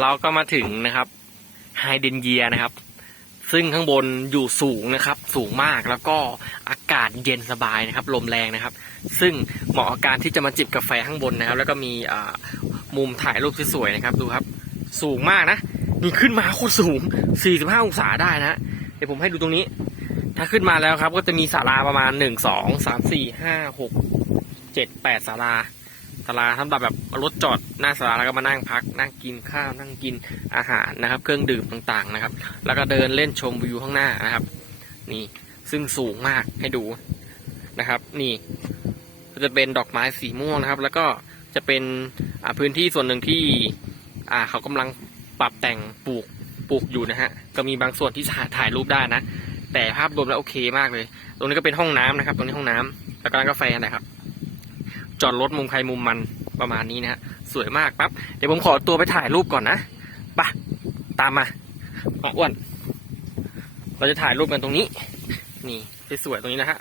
เราก็มาถึงนะครับไฮเดนเยียนะครับ ซึ่งข้างบนอยู่สูงนะครับ สูงมากแล้วก็อากาศเย็นสบายนะครับ ลมแรงนะครับ ซึ่งเหมาะกับการที่จะมาจิบกาแฟข้างบนนะครับ แล้วก็มีมุมถ่ายรูปสวยๆนะครับ ดูครับ สูงมากนะนี่ขึ้นมาโคตรสูง 45 องศาได้นะเดี๋ยวผมให้ดูตรงนี้ ถ้าขึ้นมาแล้วครับ ก็จะมีศาลาประมาณ 1 2 3 4 5 6 7 8ศาลาาลาสำหรับแบบรถจอดหน้าศาลาแล้วก็มานั่งพัก นั่งกินข้าวนั่งกินอาหารนะครับ เครื่องดื่มต่างๆนะครับ แล้วก็เดินเล่นชมวิวข้างหน้านะครับ นี่ซึ่งสูงมากให้ดูนะครับ นี่ก็จะเป็นดอกไม้สีม่วงนะครับ แล้วก็จะเป็นพื้นที่ส่วนหนึ่งที่เขากำลังปรับแต่งปลูกปลูกอยู่นะฮะก็มีบางส่วนที่ถ่ายรูปได้นะ แต่ภาพรวมแล้วโอเคมากเลย ตรงนี้ก็เป็นห้องน้ำนะครับ ตรงนี้ห้องน้ำแล้วก็ร้านกาแฟนะครับ จอดรถมุมใครมุมมันประมาณนี้นะฮะสวยมากปั๊บเดี๋ยวผมขอตัวไปถ่ายรูปก่อนนะไปะตามมามาอ้วน เราจะถ่ายรูปกันตรงนี้ นี่สวยๆตรงนี้นะฮะ